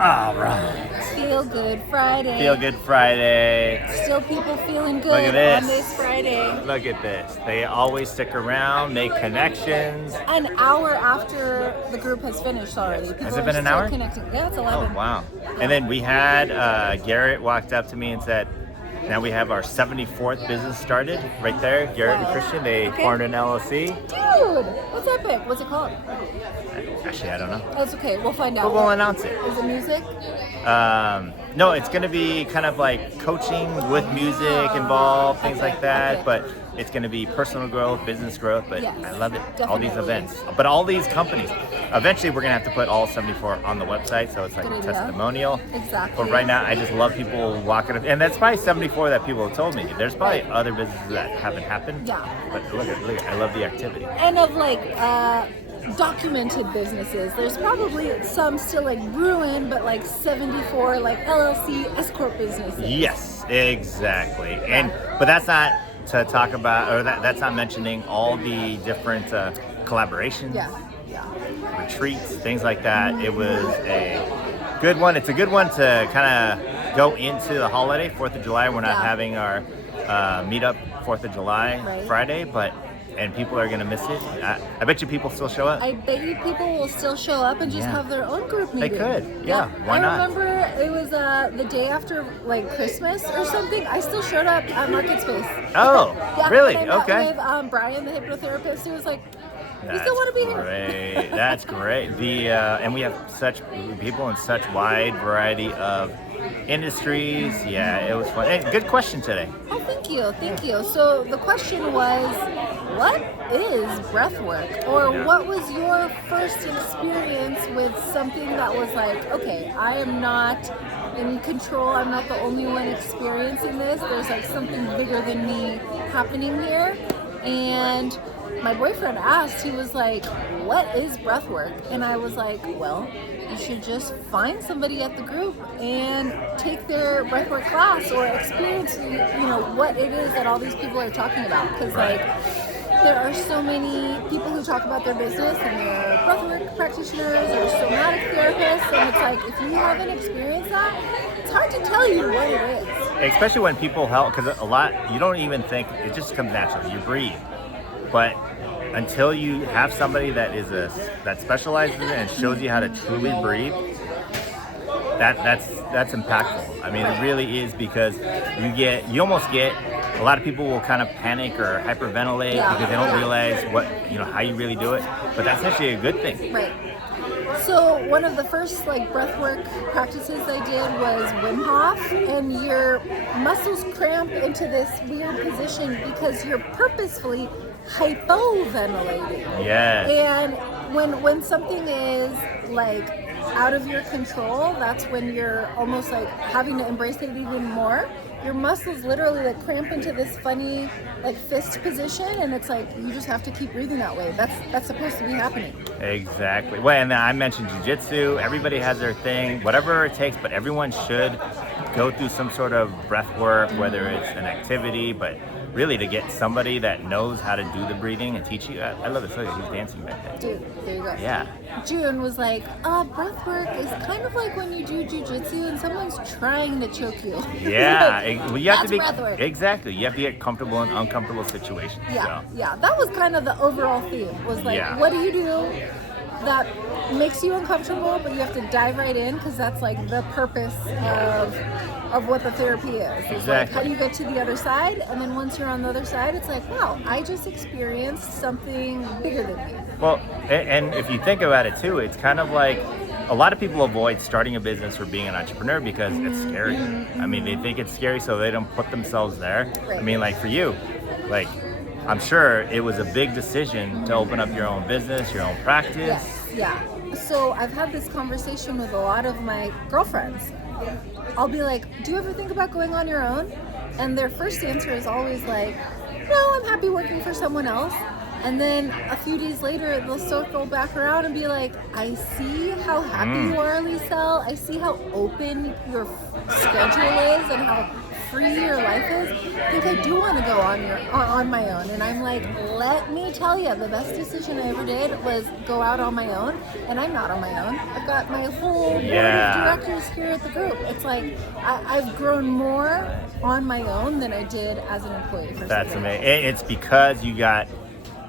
All right. Feel Good Friday. Feel Good Friday. Still people feeling Look good at on this Friday. Look at this. They always stick around, make connections. An hour after the group has finished already. People Has it been are an still hour? Connecting. Yeah, it's 11. Oh, wow. And then we had Garrett walked up to me and said, now we have our 74th business started right there. Garrett and Christian, they formed an LLC. Dude, what's epic? What's it called? Actually, I don't know. That's okay. We'll find out. But we'll announce it. Is it music? No, it's going to be kind of like coaching with music involved, things like that. Okay. But it's going to be personal growth, business growth. But Yes, I love it. All these definitely. events. But all these companies. Eventually, we're going to have to put all 74 on the website. So it's like Good a idea. testimonial. Exactly. But right now, I just love people walking up. And that's probably 74 that people have told me. There's probably other businesses that haven't happened. Yeah. But look at I love the activity. And of like documented businesses. There's probably some still like brewing, but like 74 like LLC S-corp businesses. Yes, exactly. But that's not to talk about, or that's not mentioning all the different collaborations, retreats, things like that. It was a good one. It's a good one to kind of go into the holiday, 4th of July. We're not having our meetup 4th of July Friday, and people are going to miss it. I bet you people still show up. I bet you people will still show up and just have their own group meeting. They could, yeah. Why not? I remember it was the day after like Christmas or something. I still showed up at Market Space. Oh, really? And I met Okay. with Brian, the hypnotherapist. He was like, "You That's still want to be here?" great. That's great. And we have such people in such wide variety of industries. Yeah, it was fun. Hey, good question today. Oh, thank you. So the question was, what is breathwork? Or what was your first experience with something that was like, okay, I am not in control, I'm not the only one experiencing this, there's like something bigger than me happening here. And my boyfriend asked, he was like, what is breathwork? And I was like, well, you should just find somebody at the group and take their breathwork class or experience, what it is that all these people are talking about. Because there are so many people who talk about their business and they're breathwork practitioners or somatic therapists, and it's like, if you haven't experienced that, it's hard to tell you what it is. Especially when people help, because a lot, you don't even think, it just comes naturally. You breathe. But until you have somebody that that specializes in it and shows you how to truly breathe, that's impactful. I mean, it really is, because you almost get, a lot of people will kind of panic or hyperventilate because they don't realize how you really do it. But that's actually a good thing. Right. So one of the first breathwork practices I did was Wim Hof, and your muscles cramp into this weird position because you're purposefully hypoventilating. Yes. And when something is like out of your control, that's when you're almost like having to embrace it even more. Your muscles literally like cramp into this funny like fist position, and it's like you just have to keep breathing that way. That's supposed to be happening. Exactly. Well, and then I mentioned jiu-jitsu. Everybody has their thing, whatever it takes, but everyone should go through some sort of breath work, whether it's an activity, but really to get somebody that knows how to do the breathing and teach you. I love this. Look, he's dancing back there. Dude, there you go. Yeah. June was like, breath work is kind of like when you do jiu-jitsu and someone's trying to choke you. Yeah. Well, you have to be breath work. Exactly. You have to get comfortable in uncomfortable situations. Yeah, So. yeah. That was kind of the overall theme. Was like, what do you do that makes you uncomfortable, but you have to dive right in, because that's like the purpose of what the therapy is. It's like, how do you get to the other side? And then once you're on the other side, it's like, wow, I just experienced something bigger than me. Well, and if you think about it too, it's kind of like a lot of people avoid starting a business or being an entrepreneur because it's scary. I mean, they think it's scary, so they don't put themselves there. Right. I mean, like for you, like I'm sure it was a big decision to open up your own business, your own practice. Yes, yeah. So I've had this conversation with a lot of my girlfriends. I'll be like, do you ever think about going on your own? And their first answer is always like, no, I'm happy working for someone else. And then a few days later, they'll circle back around and be like, I see how happy you are, Lisel. I see how open your schedule is and how free your life is, I think I do want to go on my own. And I'm like, let me tell you, the best decision I ever did was go out on my own. And I'm not on my own. I've got my whole board of directors here at the group. It's like I've grown more on my own than I did as an employee. That's amazing. It's because you got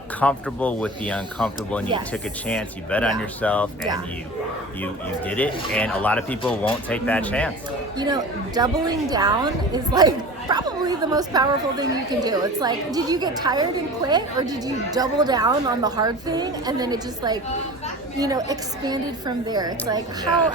comfortable with the uncomfortable, and you took a chance, you bet on yourself, and you did it. And a lot of people won't take that chance. You know, doubling down is like probably the most powerful thing you can do. It's like, did you get tired and quit, or did you double down on the hard thing and then it just like, you know, expanded from there? It's like, how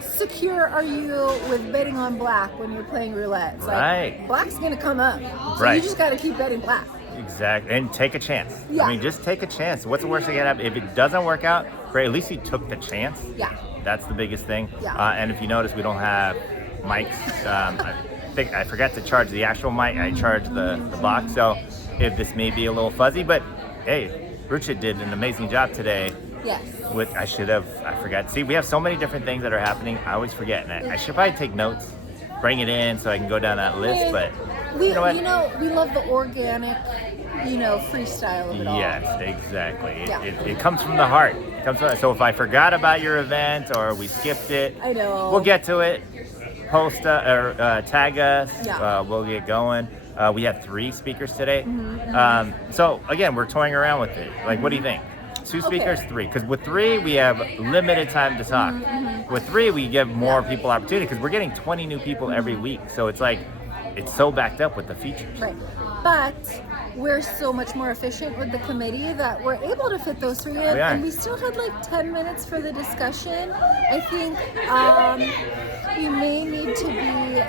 secure are you with betting on black when you're playing roulette? It's like, black's gonna come up, so you just got to keep betting black. Exactly, and take a chance. Yeah. I mean, just take a chance. What's the worst that can happen? If it doesn't work out, great. At least you took the chance. Yeah. That's the biggest thing. Yeah. And if you notice, we don't have mics. I forgot to charge the actual mic. I charged the box, so if this may be a little fuzzy, but hey, Rucha did an amazing job today. Yes. I forgot. See, we have so many different things that are happening. I always forget, and I should probably take notes, bring it in so I can go down that list, but we, you know what? We love the organic, freestyle of it all. Yes, exactly. Yeah. It comes from the heart. So if I forgot about your event or we skipped it, I know. We'll get to it. Post or tag us. Yeah. We'll get going. We have 3 speakers today. So again, we're toying around with it. Like, what do you think? 2 speakers, 3. Because with 3, we have limited time to talk. With 3, we give more people opportunity because we're getting 20 new people every week. So it's like, it's so backed up with the features. Right. But we're so much more efficient with the committee that we're able to fit those 3 in. And we still had like 10 minutes for the discussion. I think we may need to be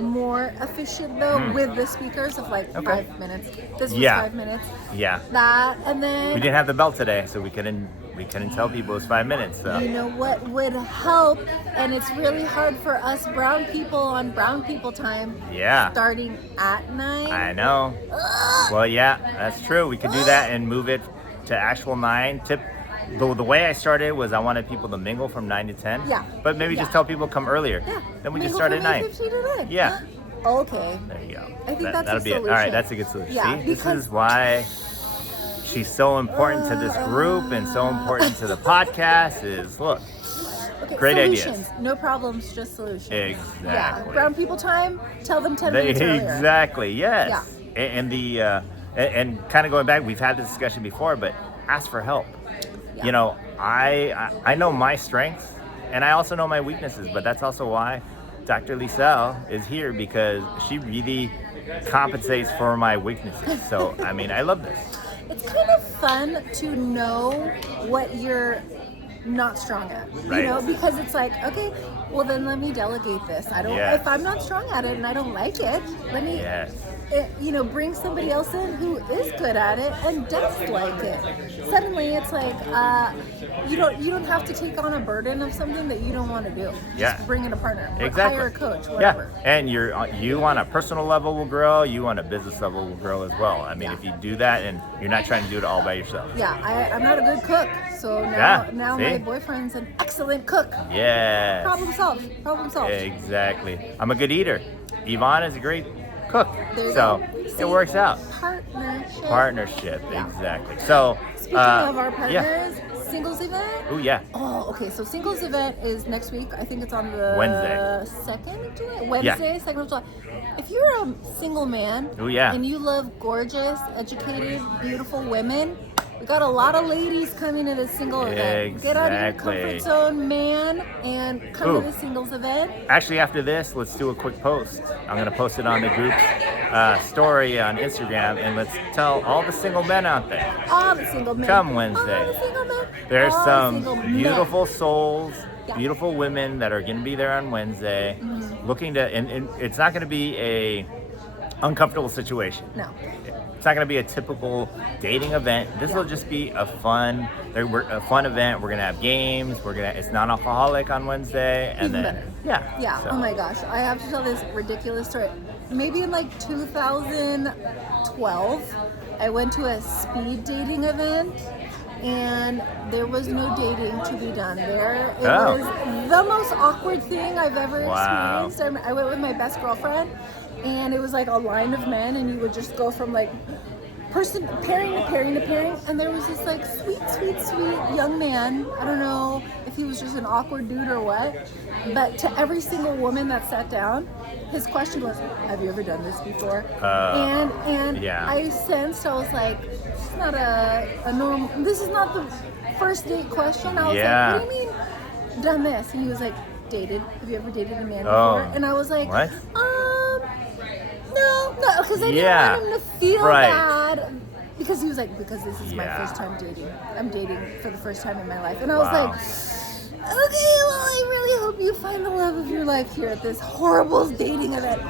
more efficient though with the speakers of like 5 minutes. This was 5 minutes. Yeah. That, and then we didn't have the bell today, so we couldn't tell people it was 5 minutes. So. You know what would help, and it's really hard for us brown people on brown people time. Yeah. Starting at 9. I know. Well, yeah, that's true. We could do that and move it to actual 9. The way I started was I wanted people to mingle from 9 to 10. Yeah. But maybe just tell people come earlier. Yeah. Then we just start at 9. 8:15 to 9. Yeah. Okay. There you go. I think that's that'll a be solution. it. All right, that's a good solution. Yeah, See, this is why she's so important to this group and so important to the podcast. Is look. Okay, great solutions. ideas. No problems, just solutions. Exactly. Yeah. Brown people time, tell them 10 minutes earlier. Exactly, yes. Yeah. And kind of going back, we've had this discussion before, but ask for help. Yeah. You know, I know my strengths and I also know my weaknesses, but that's also why Dr. Lisel is here, because she really compensates for my weaknesses. So, I mean, I love this. It's kind of fun to know what you're not strong at, Right. because it's like, okay, well then let me delegate this. If I'm not strong at it and I don't like it, let me bring somebody else in who is good at it and does like it. Suddenly it's like you don't have to take on a burden of something that you don't want to do. Just bring in a partner, exactly. Hire a coach, whatever. Yeah, and you on a personal level will grow, you on a business level will grow as well. I mean, if you do that and you're not trying to do it all by yourself. Yeah, I'm not a good cook, so now my boyfriend's an excellent cook. Yes. Problem solved. Exactly. I'm a good eater. Yvonne is a great cook. So it works out. Partnership. Yeah. Exactly. So speaking of our partners, singles event. Oh yeah. Oh, okay. So singles event is next week. I think it's on the Wednesday. 2nd of July. Wednesday, 2nd of July. If you're a single man and you love gorgeous, educated, beautiful women, we got a lot of ladies coming to this single event. Exactly. Get out of your comfort zone, man, and come to the singles event. Actually, after this, let's do a quick post. I'm going to post it on the group's story on Instagram, and let's tell all the single men out there. All the single men. Come Wednesday. All the single men. There's all some beautiful souls, beautiful women that are going to be there on Wednesday, looking to, and it's not going to be a uncomfortable situation. No. It's not going to be a typical dating event. This will just be a fun event. We're going to have games. It's non-alcoholic on Wednesday. And Even then, better. Yeah. So. Oh my gosh. I have to tell this ridiculous story. Maybe in like 2012, I went to a speed dating event and there was no dating to be done there. It Oh. was the most awkward thing I've ever Wow. experienced. I went with my best girlfriend, and it was like a line of men, and you would just go from like person pairing to pairing to pairing, and there was this like sweet young man. I don't know if he was just an awkward dude or what, but to every single woman that sat down, his question was, "Have you ever done this before?" And yeah. I sensed, I was like, "This is not a normal. This is not the first date question." I was Yeah. like, "What do you mean, done this?" And he was like, "Dated? Have you ever dated a man Oh. before?" And I was like, What? No, because I didn't Yeah. want him to feel Right. bad. Because he was like, because this is my Yeah. first time dating. I'm dating for the first time in my life. And I was Wow. like, okay, well, I really hope you find the love of your life here at this horrible dating event.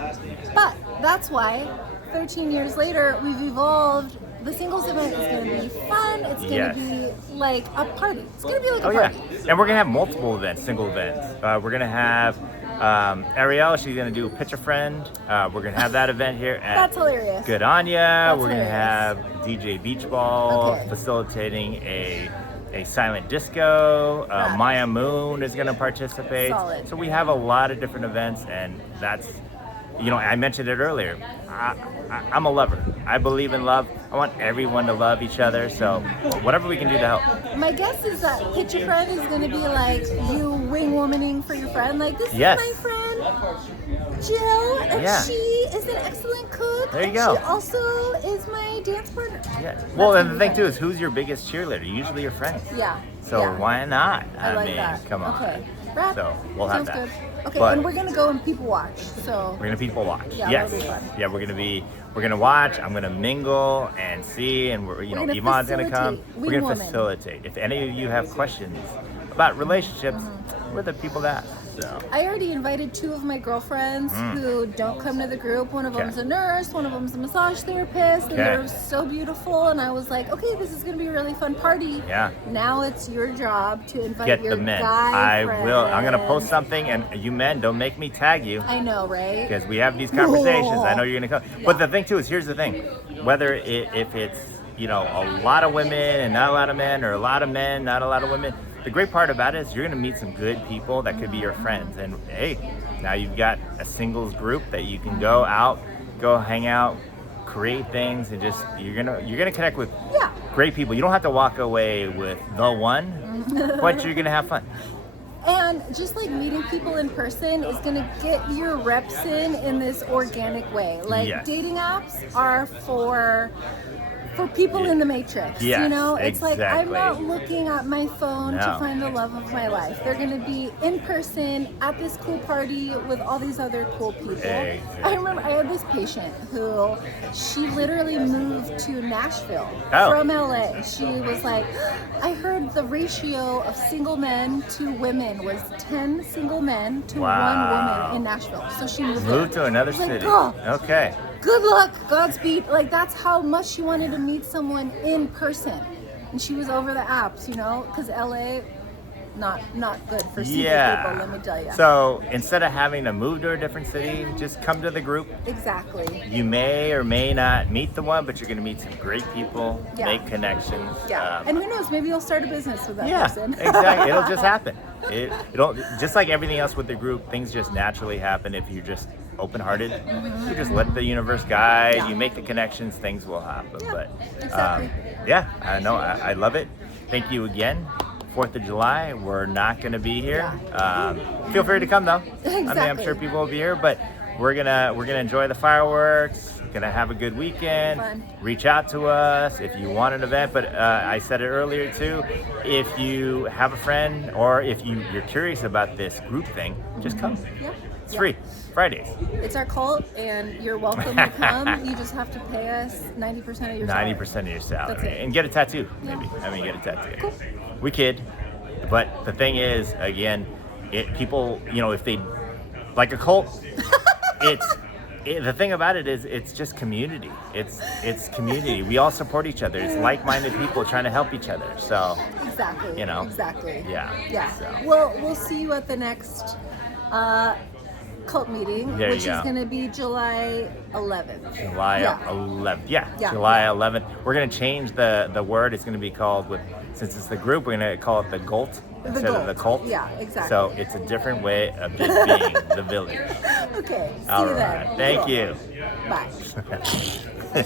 But that's why 13 years later, we've evolved. The singles event is going to be fun. It's going Yes. to be like a party. It's going to be like Oh a yeah, party. and we're gonna have multiple events, single events. We're gonna have Ariel. She's gonna do Pitch a Friend. We're gonna have that event here at That's hilarious. Good on Ya. That's We're gonna hilarious. have DJ Beach Ball Okay. facilitating a silent disco. Right. Maya Moon is gonna participate. Solid. So we have a lot of different events, and that's, I mentioned it earlier. I'm a lover. I believe in love. I want everyone to love each other. So whatever we can do to help. My guess is that Pitch a Friend is going to be like you wing womaning for your friend. Like, this Yes. is my friend Jill, and Yeah. she is an excellent cook. There you and go. She also is my dance partner. Yeah. Well, That's and the thing gonna too be is, who's your biggest cheerleader? Usually your friends. Yeah. So yeah. why not? I like mean, that. come on. Okay. Rap. So we'll have Sounds that. good. Okay, But and we're gonna go and people watch. So we're gonna people watch. Yeah, Yes. that'll be fun. Yeah, we're gonna watch. I'm gonna mingle and see, and gonna Yvonne's gonna come. facilitate. We're Wing gonna woman. facilitate. If any of you have questions about relationships, we're the people to ask. So I already invited 2 of my girlfriends who don't come to the group. One of Okay. them's a nurse, one of them's a massage therapist, and Okay. they're so beautiful. And I was like, okay, this is going to be a really fun party. Yeah. Now it's your job to invite get your the men. guy I will. I'm gonna post friends. something, and you men, don't make me tag you. I know, right? Because we have these conversations. I know you're gonna come. But Yeah. the thing too is, here's the thing: whether if it's a lot of women and not a lot of men, or a lot of men, not a lot of women, the great part about it is you're gonna meet some good people that could be your friends. And hey, now you've got a singles group that you can go out, go hang out, create things, and just you're gonna connect with Yeah. great people. You don't have to walk away with the one, but you're gonna have fun. And just like meeting people in person is gonna get your reps in this organic way. Like Yes. dating apps are for people in the matrix. Yes, It's like I'm exactly. not looking at my phone to No. find the love of my life. They're gonna be in person at this cool party with all these other cool people. Exactly. I remember I had this patient who she literally moved to Nashville Oh. from LA. She was like, I heard the ratio of single men to women was 10 single men to Wow. 1 woman in Nashville. So she moved Move there. to another I was like, city. "Girl, Okay. good luck, Godspeed." Like, that's how much she wanted to meet someone in person. And she was over the apps, because LA, not good for single people, let me tell you. So instead of having to move to a different city, just come to the group. Exactly. You may or may not meet the one, but you're going to meet some great people, Yeah. make connections. Yeah. And who knows, maybe you'll start a business with that yeah, person. exactly. It'll just happen. It'll just like everything else with the group. Things just naturally happen if you're just open-hearted. You just let the universe guide. Yeah. You make the connections. Things will happen. Yeah, But exactly. yeah, I know. I love it. Thank you again. 4th of July, we're not going to be here. Feel free to come though. I mean, I'm Exactly. sure people will be here, but we're gonna enjoy the fireworks. Gonna have a good weekend. Fun. Reach out to us if you want an event. But I said it earlier too. If you have a friend, or if you're curious about this group thing, just come. Yeah. It's Yeah. free. Fridays. It's our cult, and you're welcome to come. You just have to pay us 90% of your salary. 90% of your salary. That's it. And get a tattoo, maybe. Get a tattoo. Cool. We kid. But the thing is, again, people, if they, like a cult, the thing about it is it's just community. It's community. We all support each other. It's like-minded people trying to help each other. So, Exactly. Exactly. Yeah. Yeah. So. Well, we'll see you at the next cult meeting, There you which is go. going to be July 11th. July Yeah. 11th. Yeah, Yeah. July 11th. We're going to change the word. It's going to be called, since it's the group, we're going to call it the GOLT instead of the cult. Yeah, exactly. So it's a different way of just being the village. Okay. See All you right. then. Thank Cool. you. Bye.